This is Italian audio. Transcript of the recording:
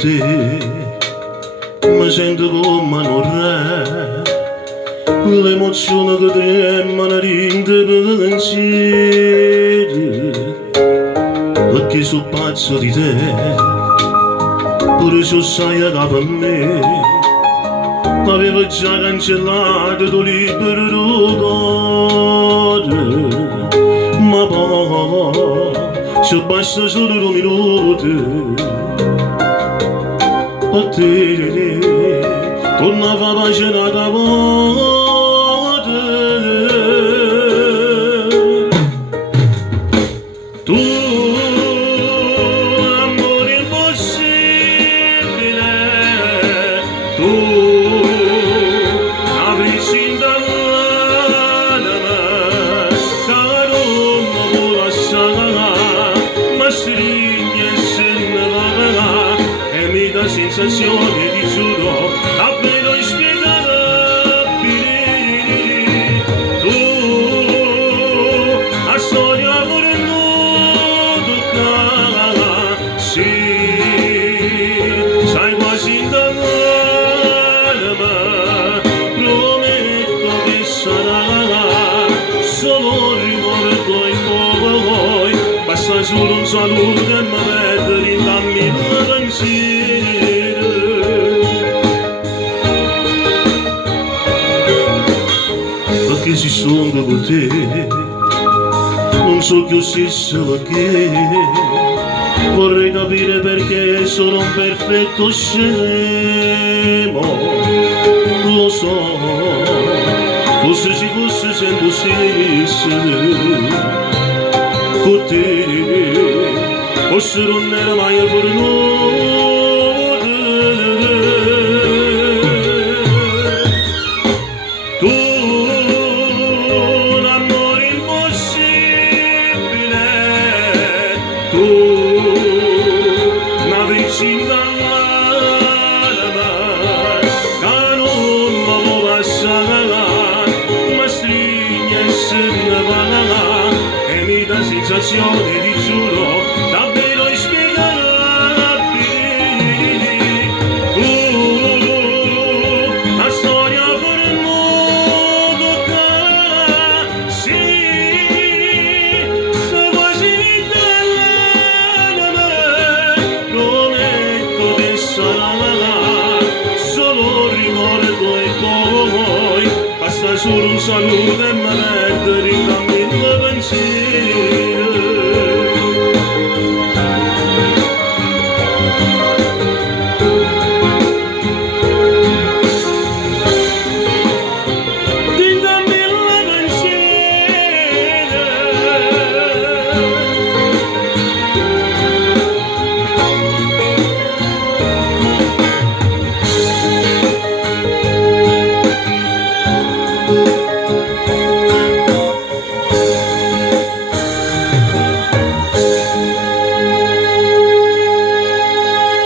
te, mi sento come un re, l'emozione che trema la rinde pensieri, perché sono pazzo di te, pure se sai che per me, avevo già cancellato il tuo libero cuore, ma poi se basta solo un minuto per te, torna a fare pace da volte. Tu, amore impossibile, tu avresti dall'anima, caro non la sa, ma stringe e se ne va e mi dà sensazione di giuro davvero inspiegabili. Tu, a storia voluta, sì, sai quasi dall'anima, prometto che sarà solo un ricordo e poi basta solo un saluto e mi metto in dammi il pensiero. Perché si sono con te, non so più stesso perché, vorrei capire perché sono un perfetto scemo, lo so, forse ci fosse sempre essere con te, forse non era mai per noi. Tu, un amore impossibile, tu, una vicina all'anima, che non mi può passare, ma stringe e se ne va, e mi dà sensazione